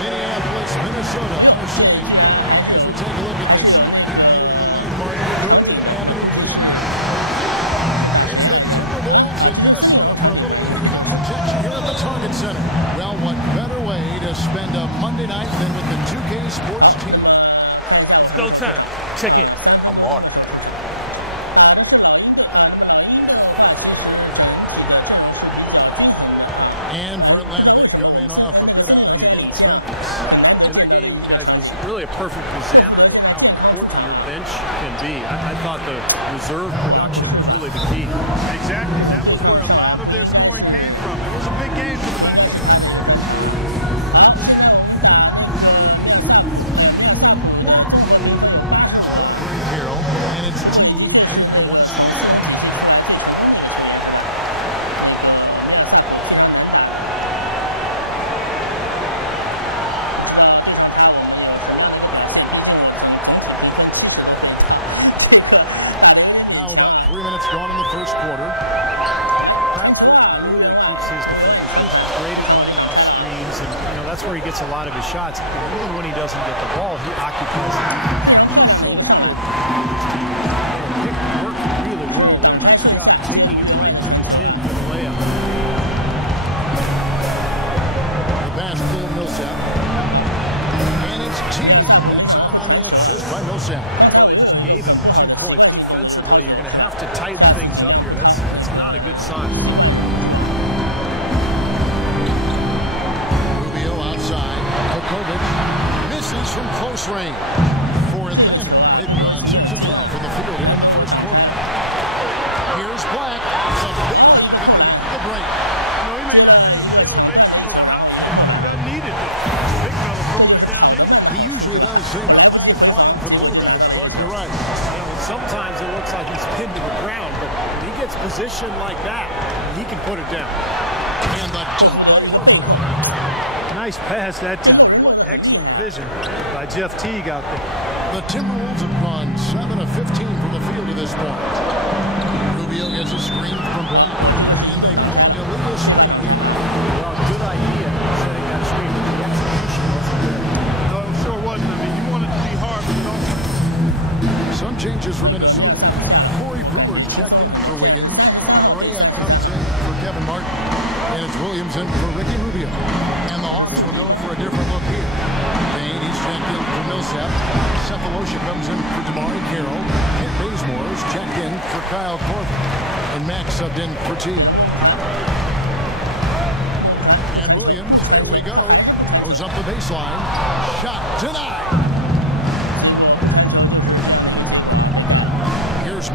Minneapolis, Minnesota, our setting. As we take a look at this view of the landmark 3rd Avenue Bridge. It's the Timberwolves in Minnesota for a little conference action here at the Target Center. Well, what better way to spend a Monday night than with the 2K Sports team? It's go time. Check in. I'm on. And for Atlanta, they come in off a good outing against Memphis. And that game, guys, was really a perfect example of how important your bench can be. I thought the reserve production was really the key. Exactly. That was where a lot of their scoring came from. It was a big game for the backup. And it's T with the one. About 3 minutes gone in the first quarter. Kyle Korver really keeps his defenders busy. Great at running off screens, and that's where he gets a lot of his shots. Even when he doesn't get the ball, he occupies the defense. He's so important for this team. Pick worked really well there. Nice job taking it right to the 10 for the layup. The pass to Millsap. And it's T. That time on the assist by Millsap. Well, they just gave him 2 points. Defensively, you're going to have to tighten things up here. That's not a good sign. Rubio outside. Pokovic misses from close range. For Atlanta, they've gone 6 of 12 from the field here in the first quarter. Here's Black. It's a big dunk at the end of the break. He may not have the elevation or the height. He doesn't need it, though. Big fella throwing it down anyway. He usually does save the high flying for the little guys. Clark, you're right. Sometimes it looks like he's pinned to the ground, but when he gets positioned like that, he can put it down. And the dunk by Horford. Nice pass that time. What excellent vision by Jeff Teague out there. The Timberwolves have gone 7 of 15 from the field to this point. Rubio gets a screen from Black, and they call an illegal screen here. Well, good idea setting that screen, but the execution wasn't there. No, it sure wasn't. I mean, you want it to be hard, but it also... Some changes for Minnesota. Corey Brewer's checked in for Wiggins. Correa comes in for Kevin Martin. And it's Williams in for Ricky Rubio. And the Hawks will go for a different look here. Payne, he's checked in for Millsap. Cephalosha comes in for Damari Carroll. And Bazemore's checked in for Kyle Korver. And Max subbed in for T. And Williams, here we go. Goes up the baseline. Shot denied.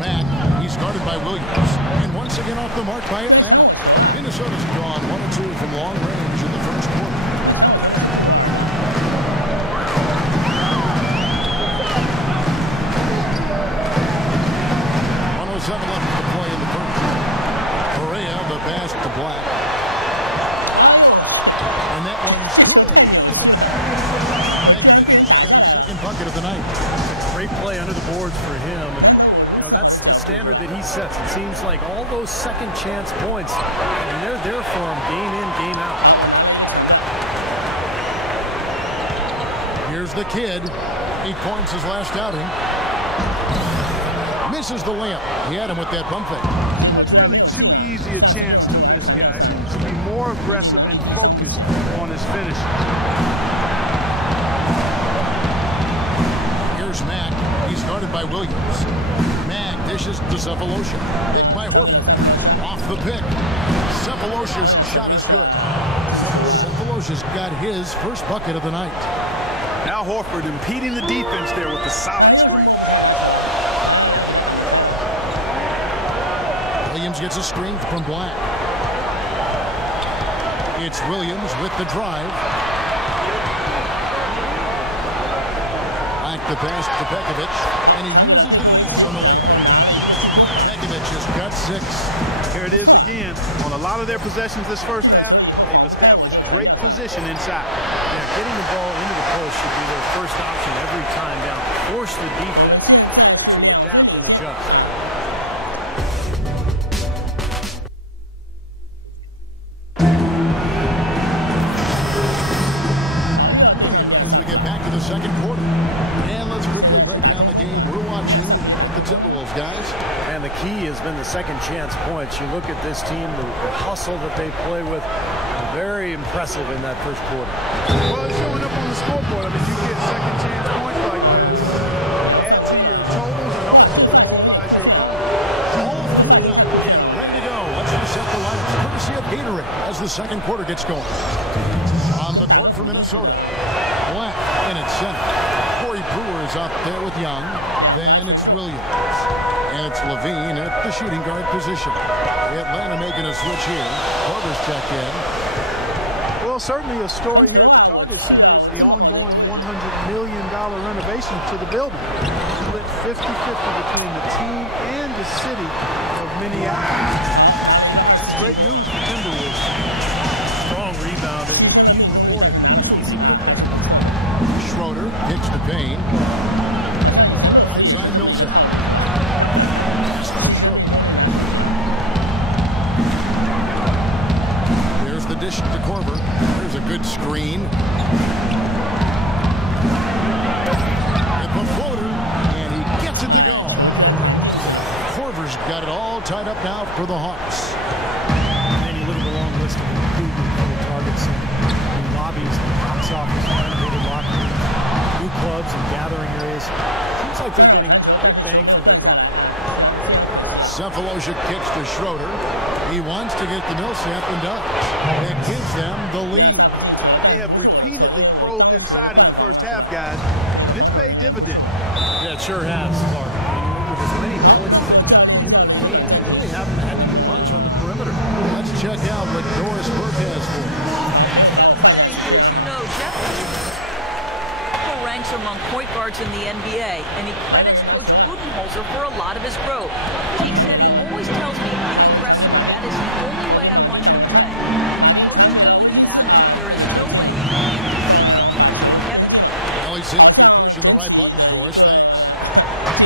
Matt. He's guarded by Williams. And once again off the mark by Atlanta. Minnesota's gone 1 of 2 from long range in the first quarter. 107 left to play in the first. Correa, the pass to Black. And that one's good. Begovic has got his second bucket of the night. Great play under the boards for him. And that's the standard that he sets. It seems like all those second chance points, and they're there for him game in, game out. Here's the kid. 8 points his last outing. Misses the layup. He had him with that bump fake. That's really too easy a chance to miss, guys. He needs to be more aggressive and focused on his finish. Williams. Man dishes to Cephalosha. Picked by Horford. Off the pick. Cephalosha's shot is good. Cephalosha's got his first bucket of the night. Now Horford impeding the defense there with the solid screen. Williams gets a screen from Black. It's Williams with the drive. Black the pass to Pekovic, and he uses the glass on the layup. Pekovic has got 6. Here it is again. On a lot of their possessions this first half, they've established great position inside. Yeah, getting the ball into the post should be their first option every time down. Force the defense to adapt and adjust. Back to the second quarter. And let's quickly break down the game we're watching with the Timberwolves, guys. And the key has been the second chance points. You look at this team, the hustle that they play with, very impressive in that first quarter. Well, it's showing up on the scoreboard. I mean, you get second chance points like that. Add to your totals and also demoralize your opponent. All fueled up and ready to go. Let's reset the lineups courtesy of Gatorade as the second quarter gets going. On the court for Minnesota. Black in at center. Corey Brewer is up there with Young. Then it's Williams. And it's Levine at the shooting guard position. Atlanta making a switch here. Korver's checked in. Well, certainly a story here at the Target Center is the ongoing $100 million renovation to the building. Split 50-50 between the team and the city of Minneapolis. It's great news for Timberwolves. Strong rebounding, and he's rewarded with the easy putback. Schroeder kicks to Payne. Right side Millsap. Pass to Schroeder. There's the dish to Korver. There's a good screen. With the floater, and he gets it to go. Korver's got it all tied up now for the Hawks. And then you look at the long list of improvement for the Target Center. The lobbies, the box office, renovated locker room, new clubs and gathering areas. Seems like they're getting great bang for their buck. Cephalosha kicks to Schroeder. He wants to get the Millsap and does. It gives them the lead. They have repeatedly probed inside in the first half, guys. And it's paid dividend. Yeah, it sure has, Clark. I mean, with as many points as they've gotten in the game, they really haven't had to do much on the perimeter. Let's check out what Doris Burke has for us. Kevin, thank you. As you know, Jeff ranks among point guards in the NBA, and he credits Coach Budenholzer for a lot of his growth. He said he always tells me, be aggressive. That is the only way I want you to play. Coach is telling you that. There is no way you can get this. Kevin? Well, he seems to be pushing the right buttons for us. Thanks.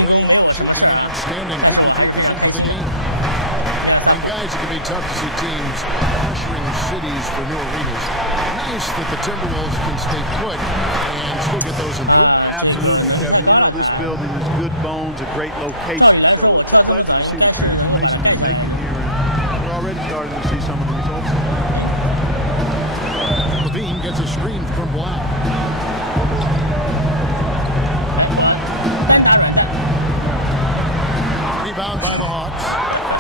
The Hawks shooting an outstanding 53% for the game. And guys, it can be tough to see teams pressuring cities for new arenas. Nice that the Timberwolves can stay put and still get those improvements. Absolutely, Kevin. You know, this building is good bones, a great location, so it's a pleasure to see the transformation they're making here, and we're already starting to see some of the results. Levine gets a screen from Black. Rebound by the Hawks.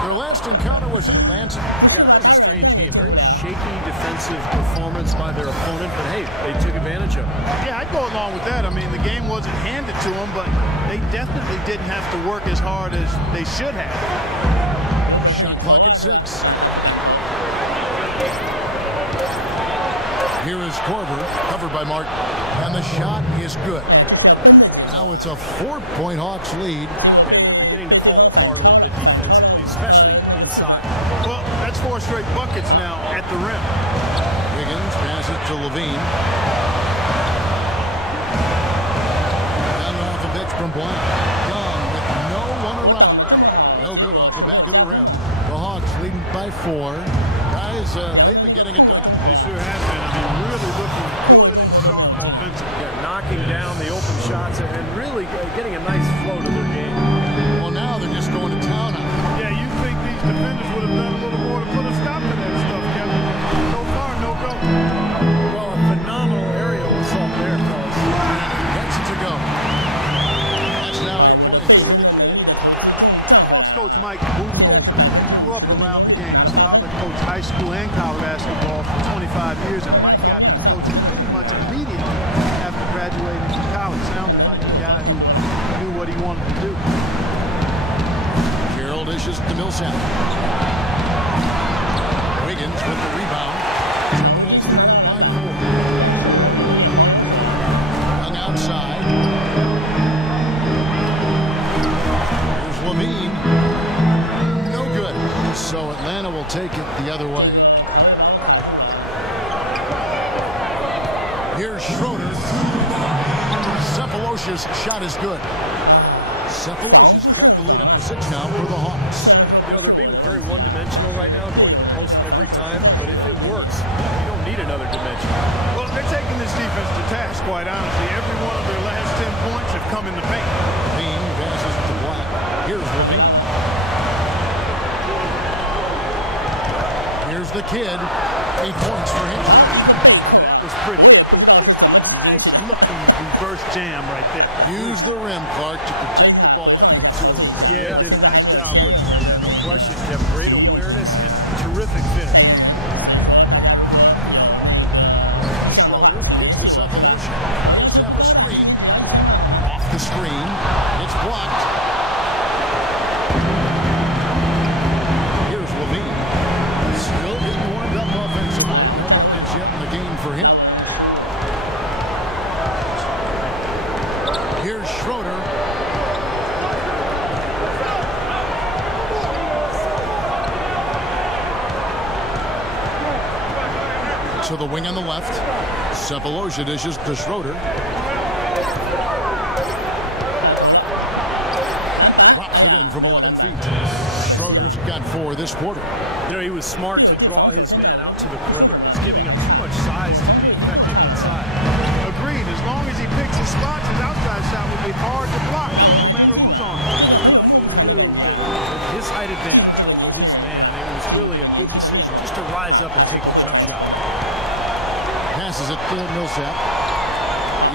Their last encounter was in Atlanta. Yeah, that was a strange game. Very shaky defensive performance by their opponent, but hey, they took advantage of it. Yeah, I'd go along with that. I mean, the game wasn't handed to them, but they definitely didn't have to work as hard as they should have. Shot clock at 6. Here is Korver, covered by Martin, and the shot is good. Now it's a 4-point Hawks lead. And they're beginning to fall apart a little bit defensively, especially inside. Well, that's 4 straight buckets now at the rim. Wiggins passes to Levine. Down off the pitch from Black. Young with no one around. No good off the back of the rim. The Hawks leading by 4. Guys, they've been getting it done. They sure have been. I mean, really looking good and sharp offensively. Yeah, knocking down the open shots and really getting a nice flow to their game. Well, now they're just going to town on it. Yeah, you think these defenders would have done a little more to put a stop to that stuff, Kevin. So far, no go. Well, a phenomenal aerial assault there, fellas. And he gets it to go. That's now 8 points for Mike Budenholzer grew up around the game. His father coached high school and college basketball for 25 years, and Mike got into coaching pretty much immediately after graduating from college. Sounded like a guy who knew what he wanted to do. Carroll dishes to Millsap. Wiggins with the rebound. Timberwolves trailed by 4. Young outside. Here's Levine. No good. So Atlanta will take it the other way. Here's Schroeder. Cephalosha's shot is good. Cephalosha's got the lead up to 6 now for the Hawks. You know, they're being very one-dimensional right now, going to the post every time. But if it works, you don't need another dimension. Well, they're taking this defense to task, quite honestly. Every one of their last 10 points have come in the paint. Levine passes to Black. Here's Levine. Here's the kid. 8 points for him. Now, that was pretty. That was just a nice-looking reverse jam right there. Use the rim, Clark, to protect the ball, I think, too, a little bit. Yeah, did a nice job with it. Yeah, no question. Kept great awareness and terrific finish. Schroeder kicks to Cephalosha. Millsap a screen. Off the screen. It's blocked. Here's Levine. Still getting warmed up offensively. No buckets yet in the game for him. Here's Schroeder. To the wing on the left. Cephalosha dishes to Schroeder. Drops it in from 11 feet. Schroeder's got 4 this quarter. You know, he was smart to draw his man out to the perimeter. He's giving him too much size to be effective inside. Agreed. As long as he picks his spots, his outside shot will be hard to block, no matter who's on him. Well, he knew that with his height advantage over his man, it was really a good decision just to rise up and take the jump shot. Passes it to Millsap.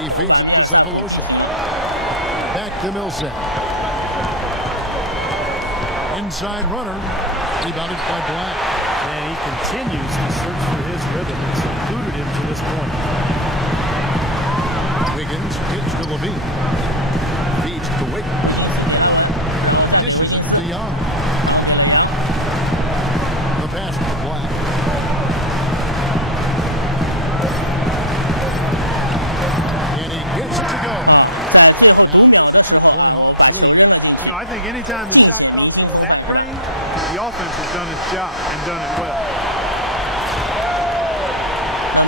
He feeds it to Cephalosha. Back to Millsap. Inside runner. Rebounded by Black. And he continues to search for his rhythm. It's eluded him to this point. Wiggins pitch to Levine. Feeds to Wiggins. Dishes it to Young. The pass to Black. And he gets it to go. Now just a 2-point Hawks lead. You know, I think anytime the shot comes from that range, the offense has done its job and done it well.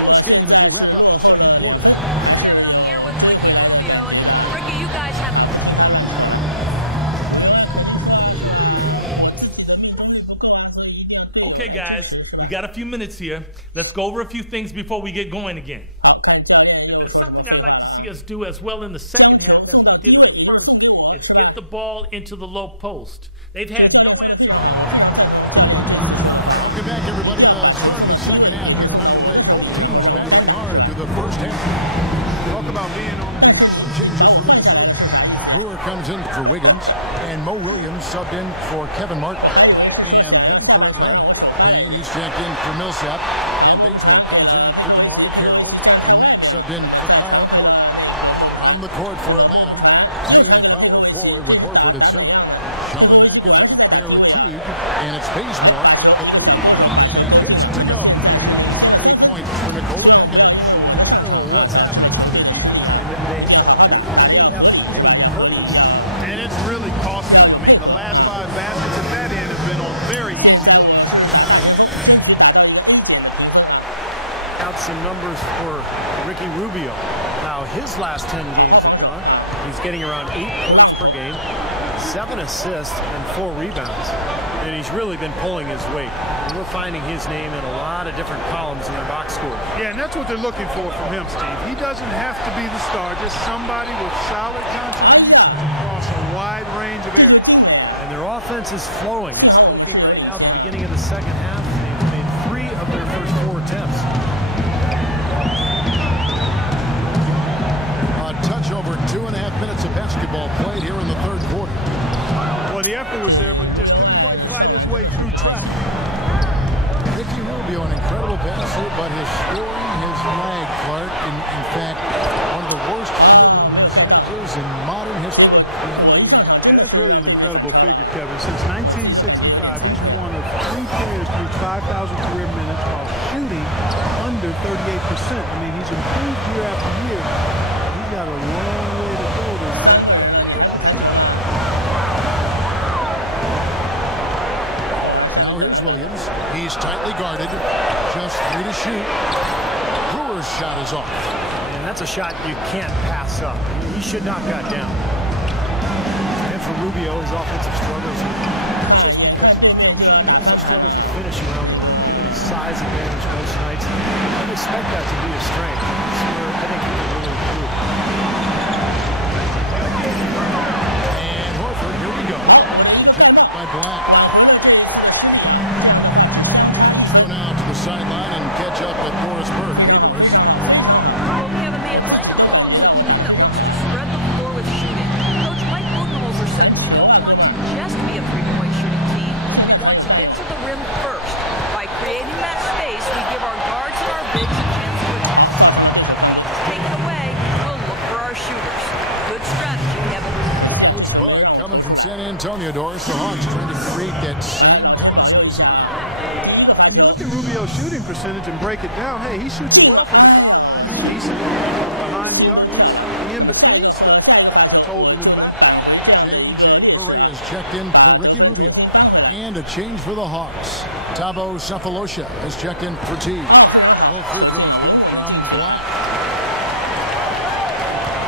Close game as we wrap up the second quarter. Kevin, I'm here with Ricky Rubio. And Ricky, you guys have... Okay, guys, we got a few minutes here. Let's go over a few things before we get going again. If there's something I'd like to see us do as well in the second half as we did in the first, it's get the ball into the low post. They've had no answer. Welcome back, everybody. The start of the second half getting underway. Both teams battling hard through the first half. Talk about being on it. Some changes for Minnesota. Brewer comes in for Wiggins, and Mo Williams subbed in for Kevin Martin. And then for Atlanta, Payne, he's checked in for Millsap. Ken Bazemore comes in for DeMar Carroll, and Max subbed in for Kyle Korver. On the court for Atlanta, Payne at power forward with Horford at center. Shelvin Mack is out there with Teague, and it's Bazemore at the 3. And he gets it to go. 8 points for Nikola Pekovic. I don't know what's happening to their defense. They don't have any effort, any purpose. And it's really cost them. I mean, the last 5 baskets at that end have been on very easy looks. Out some numbers for Ricky Rubio. How his last 10 games have gone. He's getting around 8 points per game, 7 assists, and 4 rebounds. And he's really been pulling his weight. And we're finding his name in a lot of different columns in their box score. Yeah, and that's what they're looking for from him, Steve. He doesn't have to be the star, just somebody with solid contributions across a wide range of areas. And their offense is flowing. It's clicking right now at the beginning of the second half. They've made 3 of their first 4 attempts. A touch over 2.5 minutes of basketball played here in the third quarter. Well, the effort was there, but just couldn't incredible figure, Kevin. Since 1965, he's one of 3 players to reach 5,000 career minutes while shooting under 38%. I mean, he's improved year after year. He's got a long way to go to ramp that efficiency. Now here's Williams. He's tightly guarded. Just 3 to shoot. Brewer's shot is off. And that's a shot you can't pass up. He should not got down. And for Rubio, his offensive struggles are not just because of his jump shot. He also struggles to finish around the rim, given his size advantage most nights. I expect that to be a strength. That's where I think he can really improve. And Horford, here we go. Rejected by Black. Let's go now to the sideline and catch up with Boris Burke. Hey, Boris. Well, Kevin, the Atlanta Hawks, a team that looks to spread the floor with shooting. Coach Mike Budenholzer said, we don't want to just be a three-point shooting team. We want to get to the rim first. By creating that space, we give our guards and our bigs a chance to attack. If the paint is taken away, we'll look for our shooters. Good strategy, Kevin. Coach Bud coming from San Antonio, Doris. The Hawks trying to create that same kind of spacing. And you look at Rubio's shooting percentage and break it down. Hey, he shoots it well from the foul line. He's decent behind the arc. It's the in-between stuff that's holding him back. J.J. Barea is checked in for Ricky Rubio. And a change for the Hawks. Thabo Sefolosha has checked in for T. Both free throws good from Black.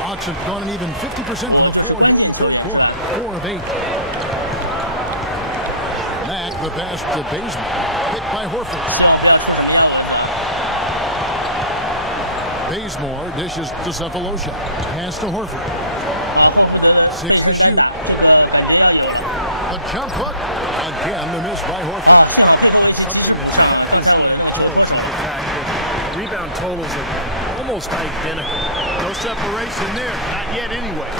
Hawks have gone an even 50% from the floor here in the third quarter. 4 of 8. Mack, the pass to Bazemore. Hit by Horford. Bazemore dishes to Sefolosha. Pass to Horford. 6 to shoot. A jump hook. Again, the miss by Horford. Something that's kept this game close is the fact that rebound totals are almost identical. No separation there. Not yet anyway.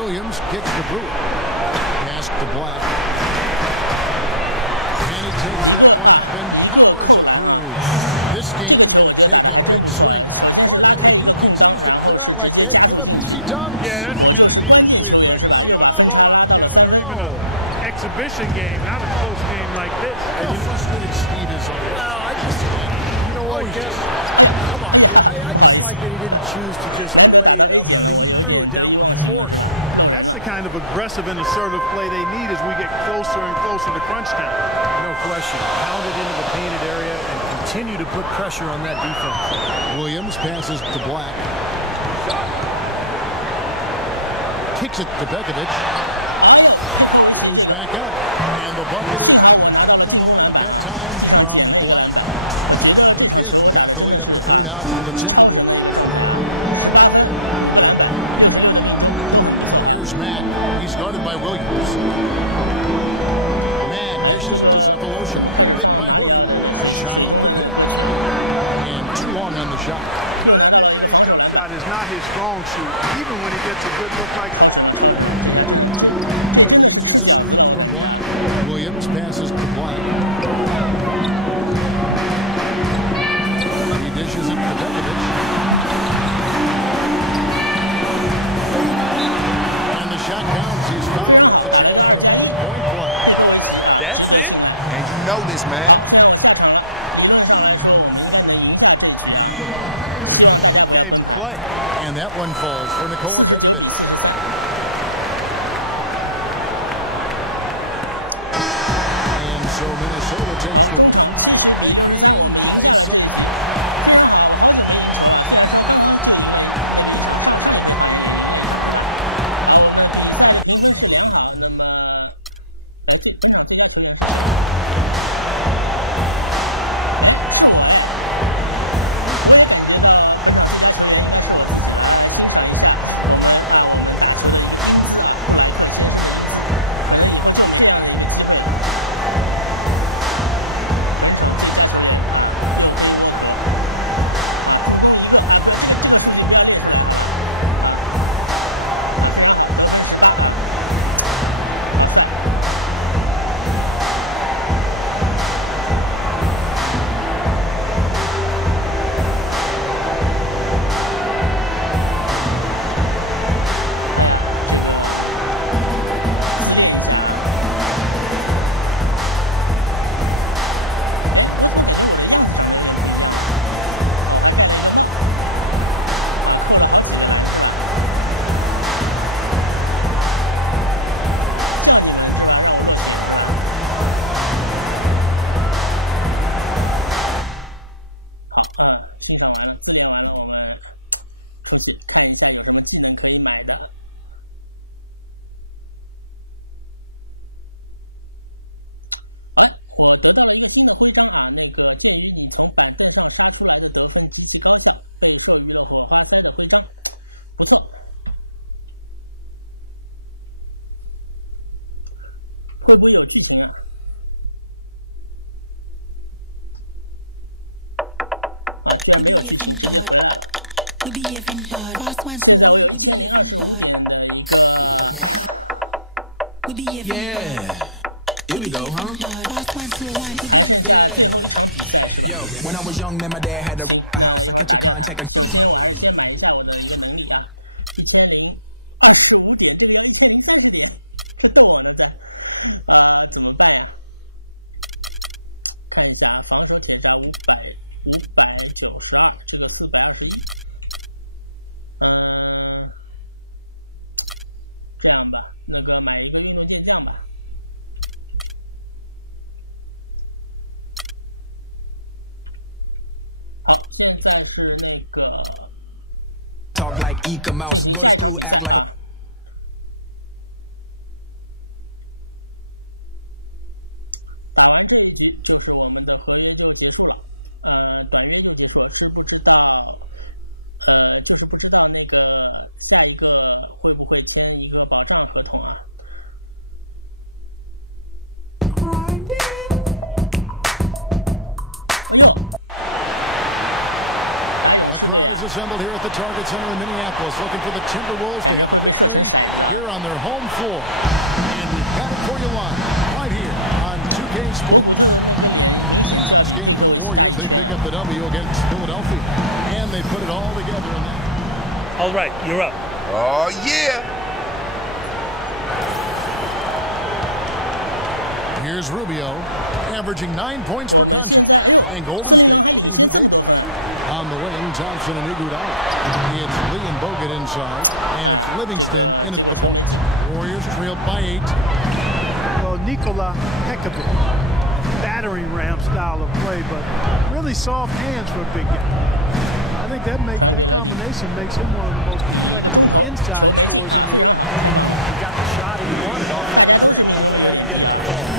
Williams kicks to Brewer. Pass to Black. And he takes that one up and powers it through. This game going to take a big swing. Clark, if the dude continues to clear out like that, give up easy dunks. Yeah, that's the kind of defense we expect to see in a blowout, Kevin, or even an exhibition game, not a close game like this. How frustrated Steve is on it. No, I just, you know what, Kevin? Come on. I just like that he didn't choose to just lay it up. I mean, he threw it down with force. That's the kind of aggressive and assertive play they need as we get closer and closer to crunch time. No question. Pound it into the painted area and continue to put pressure on that defense. Williams passes to Black. Kicks it to Begovic. Goes back up. And the bucket is coming on the layup that time from Black. The kids got the lead up to 3 now for the Timberwolves. Here's Matt. He's guarded by Williams. Matt dishes to Sefolosha. Picked by Horford. Shot off the pick. And too long on the shot. You know, that mid-range jump shot is not his strong suit, even when he gets a good look like that. Williams gets a screen from Black. Williams passes to Black. He dishes it to Begovic. And the shot counts. He's fouled. That's a chance for a 3-point play. That's it. And you know this, man. He came to play. And that one falls for Nikola Begovic. And so Minnesota takes the win. They came, they saw. Yeah, here we go, huh? Yeah. Yo, when I was young, man, my dad had a house. I catch a contact. Talk like Eka Mouse, go to school, act like a assembled here at the Target Center in Minneapolis, looking for the Timberwolves to have a victory here on their home floor. And we've got it for you live, right here on 2K Sports. This game for the Warriors, they pick up the W against Philadelphia, and they put it all together in that. All right, you're up. Oh, yeah. Here's Rubio, averaging 9 points per contest. And Golden State looking at who they've got. On the wing, Thompson and Iguodala. It's Lee and Bogut inside, and it's Livingston in at the point. Warriors trailed by 8. Well, Nikola Pekovic, battering ram style of play, but really soft hands for a big guy. I think that combination makes him one of the most effective inside scorers in the league. He got the shot he wanted off that pick. Couldn't get it to fall.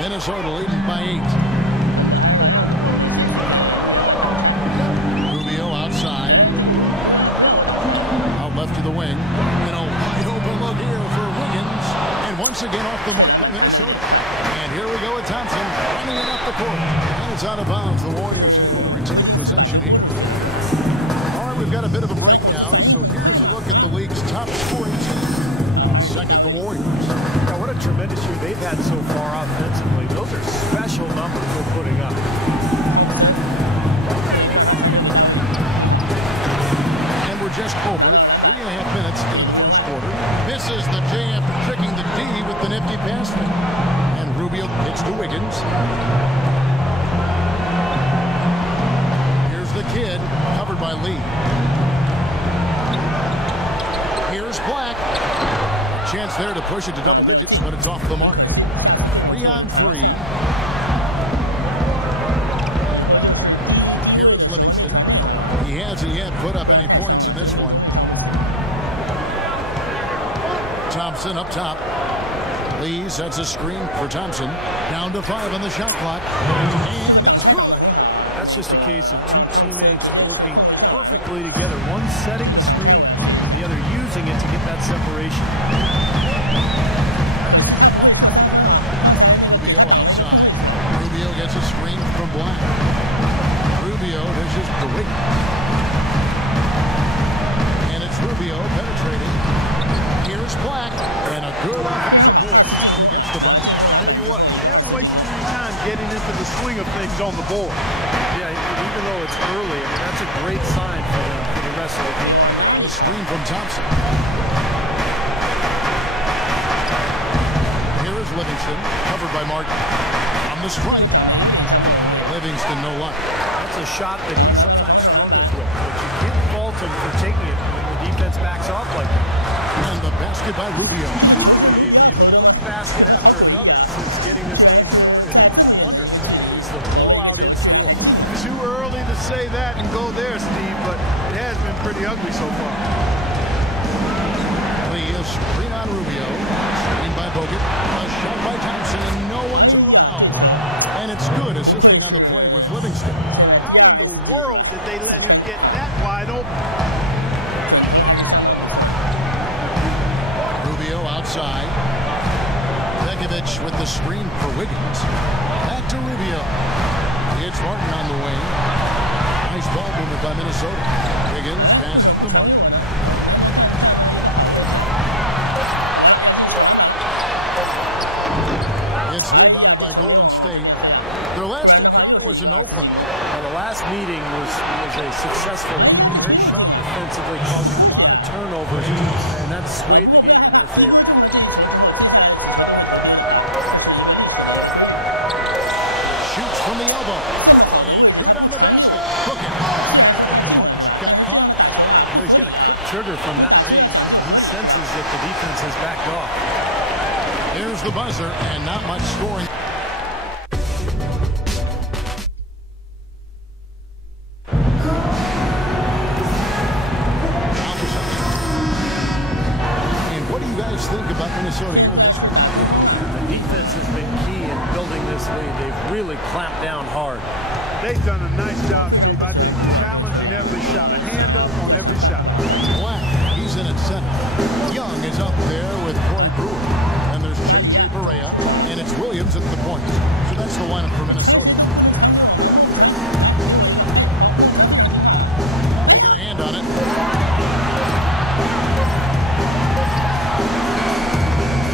Minnesota leading by 8. Rubio outside. Out left to the wing. And a wide open look here for Wiggins. And once again off the mark by Minnesota. And here we go with Thompson running it up the court. And it's out of bounds. The Warriors able to retain possession here. All right, we've got a bit of a break now. So here's a look at the league's top scoring team. Second, the Warriors. Yeah, what a tremendous year they've had so far offensively. Those are special numbers we're putting up. And we're just over 3.5 minutes into the first quarter. Misses the J after tricking the D with the nifty pass. And Rubio hits to Wiggins. Here's the kid, covered by Lee. Here's Black. Chance there to push it to double digits, but it's off the mark. 3-on-3. Here is Livingston. He hasn't yet put up any points in this one. Thompson up top. Lee sets a screen for Thompson. Down to 5 on the shot clock. And it's good. That's just a case of two teammates working perfectly together. One setting the screen, and the other using it to get that separation. Rubio outside. Rubio gets a screen from Black. Rubio dishes to Wiggins. And it's Rubio penetrating. Here's Black. And a good offensive board. He gets the bucket. I'll tell you what, they haven't wasted any time getting into the swing of things on the board. Yeah, even though it's early, I mean, that's a great sign for the rest of the game. A screen from Thompson. Here is Livingston, covered by Martin. On the strike. Livingston, no luck. That's a shot that he sometimes struggles with, but you can't fault him for taking it when the defense backs off like that. And the basket by Rubio. They've made one basket after another since getting this game started, and you wonder, is the blowout in store? Too early to say that and go there, Steve, but it has been pretty ugly so far. Lee is screen on Rubio. Screen by Bogut. A shot by Thompson, and no one's around. assisting on the play with Livingston. How in the world did they let him get that wide open? Rubio outside. Begovic with the screen for Wiggins. Back to Rubio. It's Martin on the wing. Nice ball movement by Minnesota. Wiggins passes to Martin. It's rebounded by Golden State. Their last encounter was in Oakland. Well, the last meeting was a successful one. Very sharp defensively, causing a lot of turnovers, and that swayed the game in their favor. Shoots from the elbow. And good on the basket. Hook it. Martin's got 5. You know, he's got a quick trigger from that range, and he senses that the defense has backed off. There's the buzzer, and not much scoring. And what do you guys think about Minnesota here in this one? The defense has been key in building this lead. They've really clamped down hard. They've done a nice job, Steve. I think challenging every shot, a hand up on every shot. Black, he's in at center. Young is up there with Corey Brewer. And there's J.J. Barea, and it's Williams at the point. So that's the lineup for Minnesota. They get a hand on it.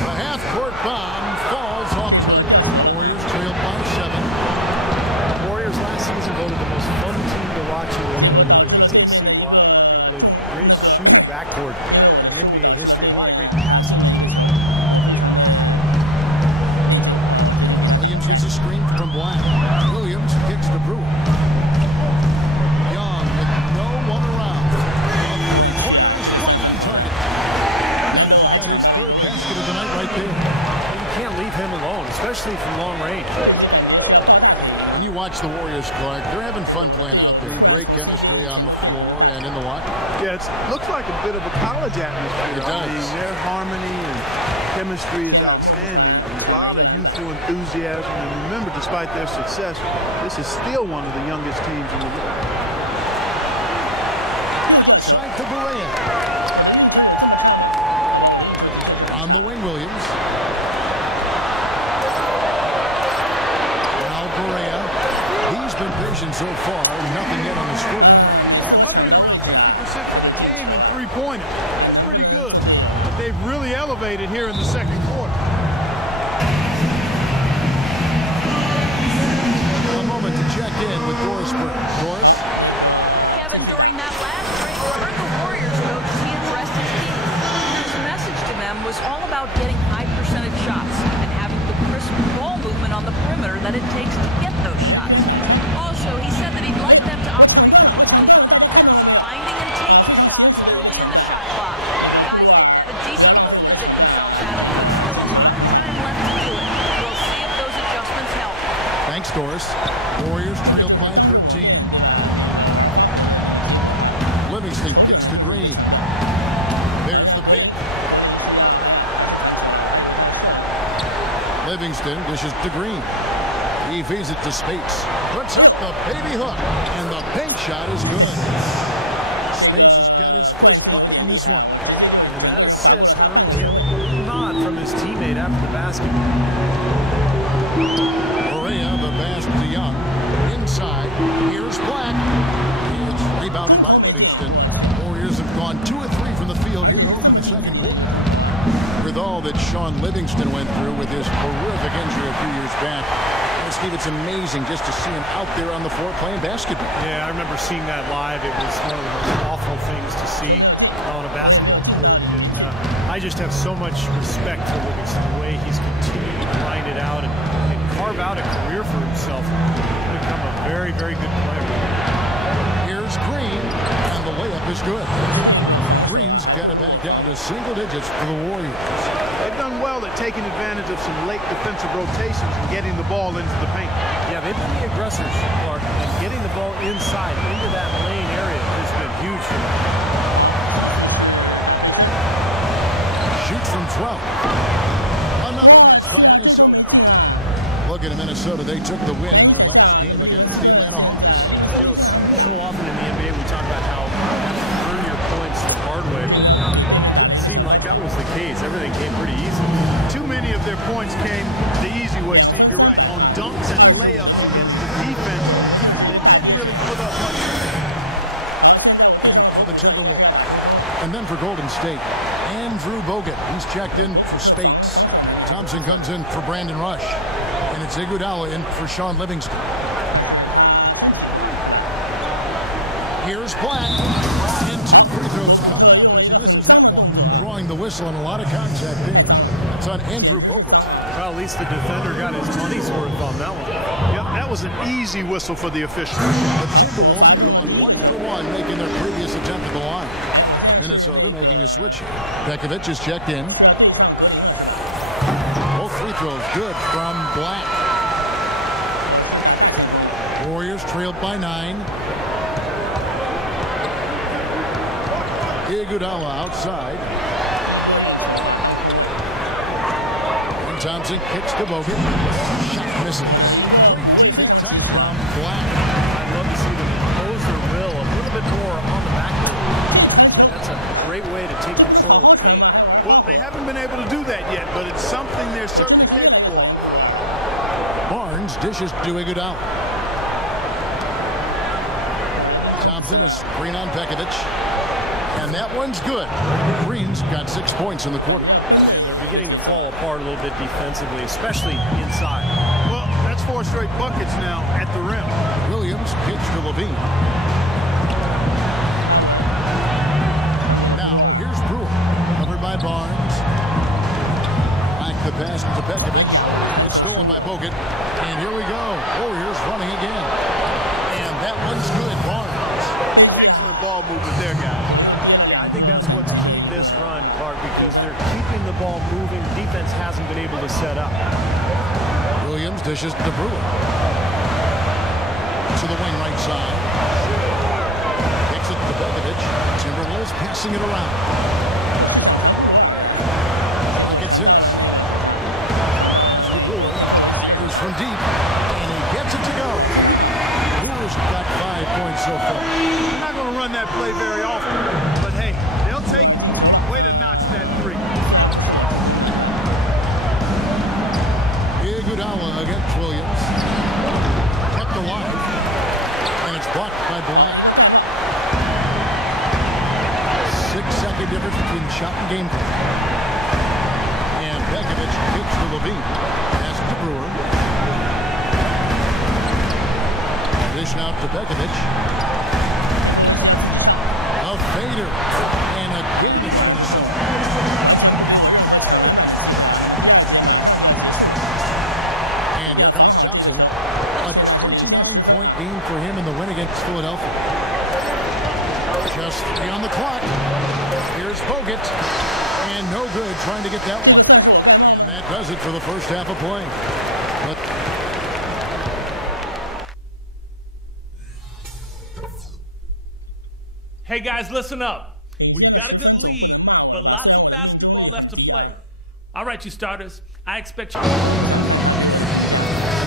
The half-court bomb falls off target. Warriors trail by 7. Warriors last season voted the most fun team to watch in the NBA. Easy to see why. Arguably the greatest shooting backcourt in NBA history, and a lot of great passing. Williams gets a screen from Black. Williams kicks to Brewer. Young with no one around. A three-pointer is right on target. Got his 3rd basket of the night right there. You can't leave him alone, especially from long range. When you watch the Warriors, Clark, they're having fun playing out there. Great chemistry on the floor and in the locker. Yeah, it looks like a bit of a college atmosphere. It does. I mean, their harmony and chemistry is outstanding. A lot of youthful enthusiasm. And remember, despite their success, this is still one of the youngest teams in the league. Outside to Barea. On the wing, Williams. Now Barea. He's been patient so far. Nothing yet on the score. They're hovering around 50% for the game in three-pointers. That's pretty good. But they've really elevated here in the second quarter. A moment to check in with Doris Burns. Doris? Kevin, during that last break, I heard the Warriors coach as he addressed his team. His message to them was all about getting high percentage shots and having the crisp ball movement on the perimeter that it takes to get those shots. Also, he said that he'd like them to operate quickly on offense, finding and taking shots early in the shot clock. Guys, they've got a decent hole to dig themselves out of, but still a lot of time left to do it. We'll see if those adjustments help. Thanks, Doris. Warriors trailed by 13. Livingston kicks to Green. There's the pick. Livingston dishes to Green. He feeds it to Spates. Puts up the baby hook. And the bank shot is good. Spates has got his first bucket in this one. And that assist earned him a nod from his teammate after the basket. Barea, the pass to Young. Inside. Here's Black. It's rebounded by Livingston. Warriors have gone 2 of 3 from the field here to open the second quarter. With all that Sean Livingston went through with his horrific injury a few years back, Steve, it's amazing just to see him out there on the floor playing basketball. Yeah, I remember seeing that live. It was one of the most awful things to see on a basketball court. And I just have so much respect for Livingston, the way he's continued to grind it out and carve out a career for himself. He's become a very, very good player. Here's Green, and the layup is good. Green's got it back down to single digits for the Warriors. They've done well at taking advantage of some late defensive rotations and getting the ball into the paint. Yeah, they've been the aggressors, Clark, and getting the ball inside into that lane area has been huge for them. Shoots from 12. Another miss by Minnesota. Looking at Minnesota, they took the win in their last game against the Atlanta Hawks. You know, so often in the NBA we talk about how you have to earn your points the hard way, but it didn't seem like that was the case. Everything came pretty easy. Too many of their points came the easy way, Steve. You're right. On dunks and layups against the defense that didn't really put up much. And for the Timberwolves. And then for Golden State, Andrew Bogut. He's checked in for Spates. Thompson comes in for Brandon Rush. And it's Iguodala in for Sean Livingston. Here's Black. And 2 free throws coming up as he misses that one. Drawing the whistle and a lot of contact there. That's on Andrew Bogut. Well, at least the defender got his money's worth on that one. Yep, that was an easy whistle for the officials. The Timberwolves have gone 1 for 1, making their previous attempt at the line. Minnesota making a switch here. Pekovic is checked in. Both free throws good from Black. Warriors trailed by 9. Iguodala outside. And Thompson kicks to Bogut. Shot misses. Great D that time from Black. I'd love to see them impose their will a little bit more on the backcourt. Usually that's a great way to take control of the game. Well, they haven't been able to do that yet, but it's something they're certainly capable of. Barnes dishes to Iguodala. Thompson, a screen on Pekovic. And that one's good. Green's got 6 points in the quarter. And they're beginning to fall apart a little bit defensively, especially inside. Well, that's 4 straight buckets now at the rim. Williams kicks to Levine. Now, here's Brewer. Covered by Barnes. Back the pass to Pekovic. It's stolen by Bogut. And here we go. Warriors running again. And that one's good. Barnes. Excellent ball movement there, guys. Yeah, I think that's what's keyed this run, Clark, because they're keeping the ball moving. Defense hasn't been able to set up. Williams dishes to Brewer. To the wing right side. Kicks it to Pekovic. Timberwolves passing it around. Pocket 6. That's to Brewer. Fires from deep. And he gets it to go. Brewer's got 5 points so far. They're not going to run that play very often, but hey, they'll take it. Way to notch that 3. Iguodala against Williams. Kept alive. And it's blocked by Black. 6-second difference between shot and game play. And Pekovic kicks to Levine. Pass to Brewer. Dish out to Pekovic. A fader. And again it's Minnesota. And here comes Thompson. A 29-point game for him in the win against Philadelphia. Just 3 on the clock. Here's Bogut. And no good trying to get that one. And that does it for the first half of play. But Hey guys, listen up. We've got a good lead, but lots of basketball left to play. All right, you starters, I expect you.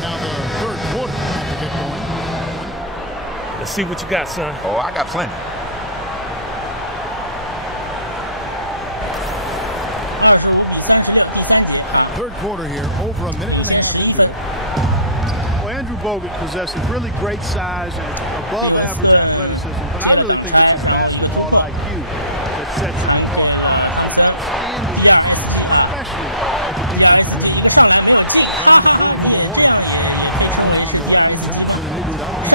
now the third quarter has to get going. Let's see what you got, son. Oh, I got plenty. Third quarter here, over a minute and a half into it. Well, Andrew Bogut possesses really great size and above average athleticism, but I really think it's his basketball IQ that sets him apart. He's got outstanding instinct, especially at the defensive end of the court. Running the floor for the Warriors. On the wing, Thompson and Iguodala.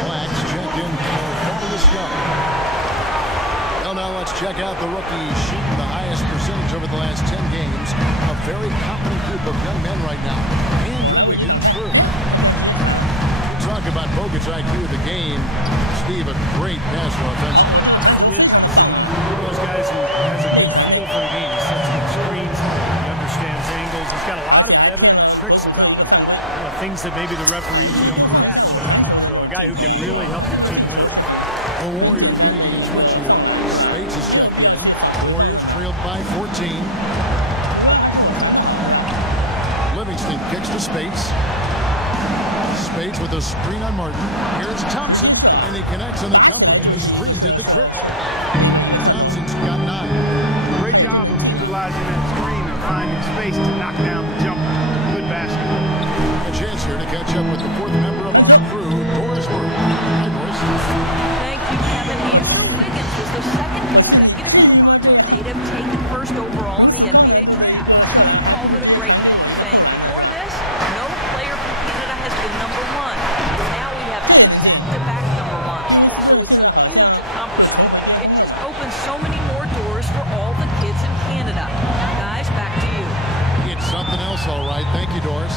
Blacks checked in for Thaddeus Young. Well, now let's check out the rookie shooting the highest percentage over the last 10 games. A very competent group of young men right now. Andrew Wiggins through. We talk about Bogut's IQ of the game. Steve, a great passer offensively. He is. He's one of those guys who has a good feel for the game. He sets up screens. He understands angles. He's got a lot of veteran tricks about him. Things that maybe the referees don't catch. So a guy who can really help your team win. The Warriors making a switch here. Spates is checked in. Warriors trailed by 14. Livingston kicks to Spates. Spates with a screen on Martin. Here's Thompson, and he connects on the jumper, and the screen did the trick. Thompson's got 9. Great job of utilizing that screen and finding space to knock down the jumper. Good basketball. A chance here to catch up with the 4th member of our crew, Doris Burke. Hi, Doris. Thank you, Kevin. Andrew Wiggins was the second consecutive Toronto native taken first overall in the NBA draft. He called it a great thing, saying, before this, no player from Canada has been number 1. Now we have 2 back-to-back number 1s, so it's a huge accomplishment. It just opens so many more doors for all the kids in Canada. Guys, back to you. It's something else, all right. Thank you, Doris.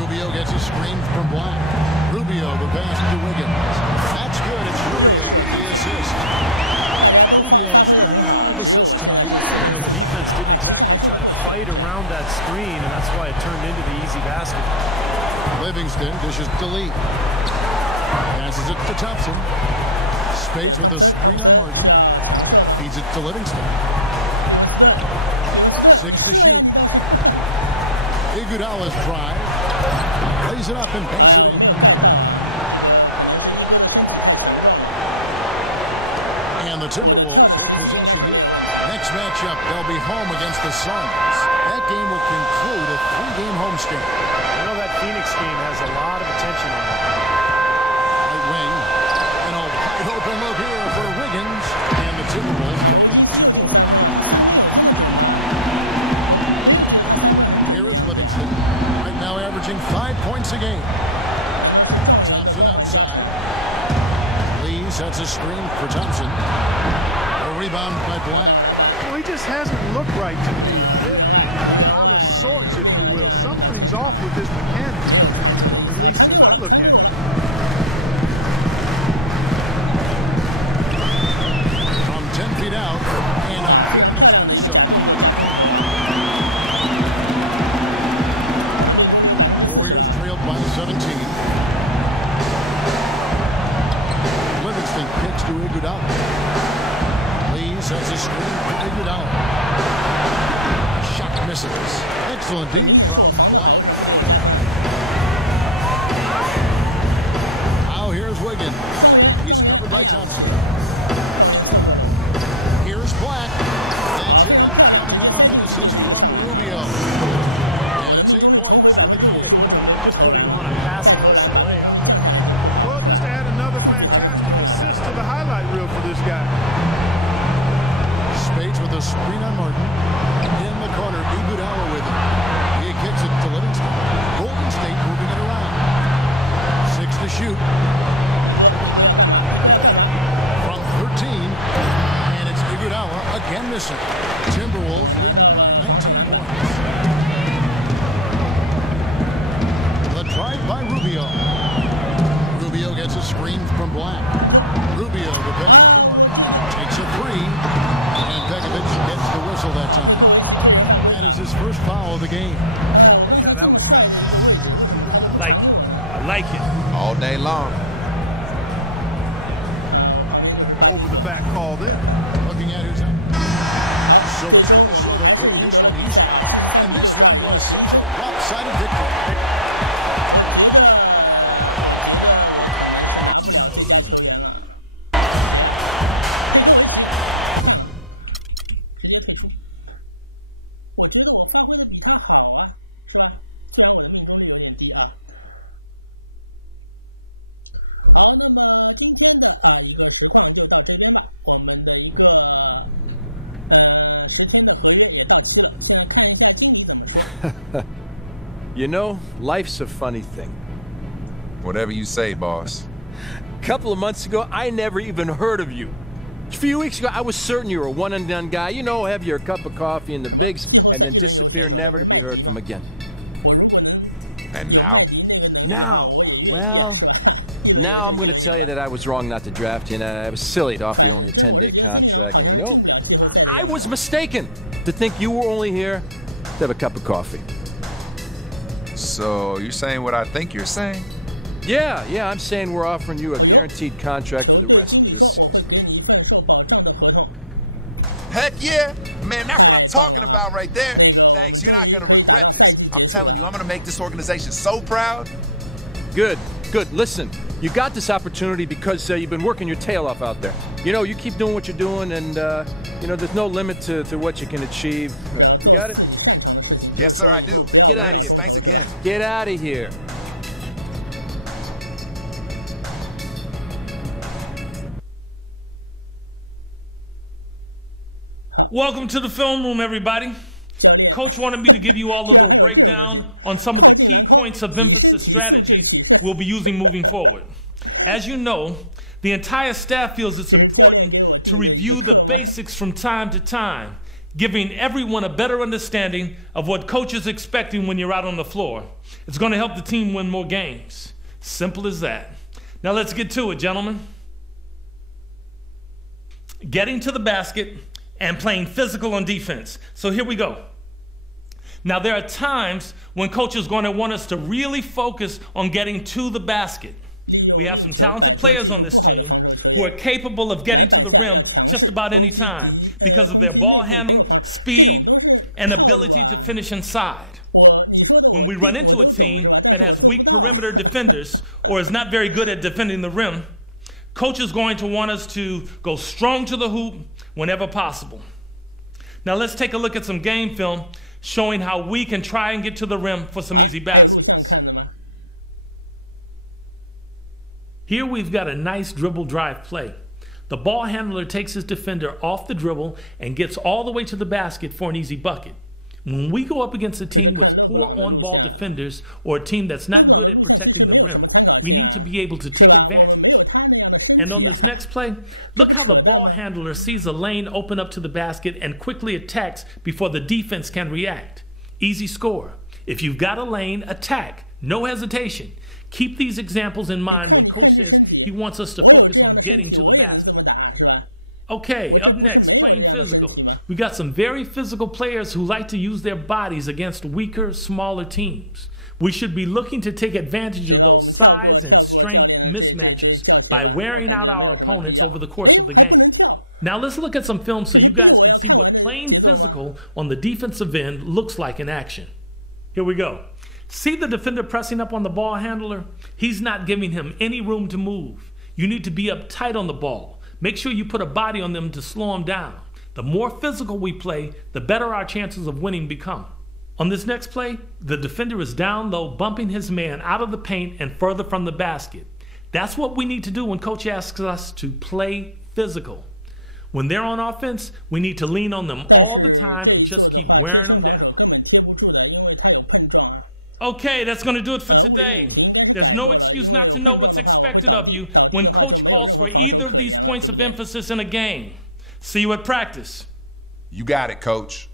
Rubio gets a screen from Black. Rubio, the pass to Wiggins. That's good. It's Rubio with the assist. Rubio's got 5 assists tonight. You know, the defense didn't exactly try to fight around that screen, and that's why it turned into the easy basket. Livingston dishes to Lee. Passes it to Thompson. Spates with a screen on Martin. Feeds it to Livingston. 6 to shoot. Iguodala's drive. Lays it up and banks it in. And the Timberwolves with possession here. Next matchup, they'll be home against the Suns. That game will conclude a 3-game homestand. You know, that Phoenix game has a lot of attention on it. Right wing. And a wide open look here for Wiggins. And the Timberwolves get on 2 more. Here is Livingston. Right now averaging 5 points a game. Thompson outside. Lee sets a screen for Thompson. A rebound by Black. Well, he just hasn't looked right to me. A bit out of sorts, if you will. Something's off with his mechanics, at least as I look at it. From 10 feet out, and again it's Minnesota. Warriors trailed by 17. Livingston kicks to Iguodala. Lee sets a screen for Iguodala. Shot misses. Excellent D from Black. Now here's Wiggins. He's covered by Thompson. Here's Black. That's in. Coming off an assist from Rubio. And it's 8 points for the kid. Just putting on a passing display out there. Well, just add another fantastic assist to the highlight reel for this guy. Spates with a screen on Martin. In the corner, Iguodala with it. He kicks it to Livingston. Golden State moving it around. 6 to shoot. From 13. And it's Iguodala again missing. Timberwolves leading by 19 points. The drive by Rubio. Rubio gets a screen from Black. Rubio, the pass to Martin. Takes a 3. And Pekovic gets the whistle that time. That is his first foul of the game. Yeah, that was kind of... I like it. All day long. Over the back call there. Looking at who's up. So it's Minnesota winning this one easy. And this one was such a lopsided victory. You know, life's a funny thing. Whatever you say, boss. A couple of months ago, I never even heard of you. A few weeks ago, I was certain you were a one-and-done guy. You know, have your cup of coffee in the bigs, and then disappear, never to be heard from again. And now? Now, well, now I'm going to tell you that I was wrong not to draft you, and I was silly to offer you only a 10-day contract, and you know, I was mistaken to think you were only here to have a cup of coffee. So you're saying what I think you're saying? Yeah, I'm saying we're offering you a guaranteed contract for the rest of the season. Heck yeah! Man, that's what I'm talking about right there. Thanks, you're not gonna regret this. I'm telling you, I'm gonna make this organization so proud. Good. Listen, you got this opportunity because you've been working your tail off out there. You know, you keep doing what you're doing, and, you know, there's no limit to what you can achieve. You got it? Yes, sir, I do. Get out of here. Thanks again. Get out of here. Welcome to the film room, everybody. Coach wanted me to give you all a little breakdown on some of the key points of emphasis strategies we'll be using moving forward. As you know, the entire staff feels it's important to review the basics from time to time, giving everyone a better understanding of what coach is expecting when you're out on the floor. It's going to help the team win more games. Simple as that. Now let's get to it, gentlemen. Getting to the basket and playing physical on defense. So here we go. Now there are times when coach is going to want us to really focus on getting to the basket. We have some talented players on this team who are capable of getting to the rim just about any time because of their ball handling, speed, and ability to finish inside. When we run into a team that has weak perimeter defenders or is not very good at defending the rim, coach is going to want us to go strong to the hoop whenever possible. Now let's take a look at some game film showing how we can try and get to the rim for some easy baskets. Here we've got a nice dribble drive play. The ball handler takes his defender off the dribble and gets all the way to the basket for an easy bucket. When we go up against a team with poor on-ball defenders or a team that's not good at protecting the rim, we need to be able to take advantage. And on this next play, look how the ball handler sees a lane open up to the basket and quickly attacks before the defense can react. Easy score. If you've got a lane, attack. No hesitation. Keep these examples in mind when coach says he wants us to focus on getting to the basket. Okay, up next, playing physical. We got some very physical players who like to use their bodies against weaker, smaller teams. We should be looking to take advantage of those size and strength mismatches by wearing out our opponents over the course of the game. Now let's look at some film so you guys can see what playing physical on the defensive end looks like in action. Here we go. See the defender pressing up on the ball handler? He's not giving him any room to move. You need to be up tight on the ball. Make sure you put a body on them to slow them down. The more physical we play, the better our chances of winning become. On this next play, the defender is down low, bumping his man out of the paint and further from the basket. That's what we need to do when coach asks us to play physical. When they're on offense, we need to lean on them all the time and just keep wearing them down. Okay, that's going to do it for today. There's no excuse not to know what's expected of you when coach calls for either of these points of emphasis in a game. See you at practice. You got it, coach.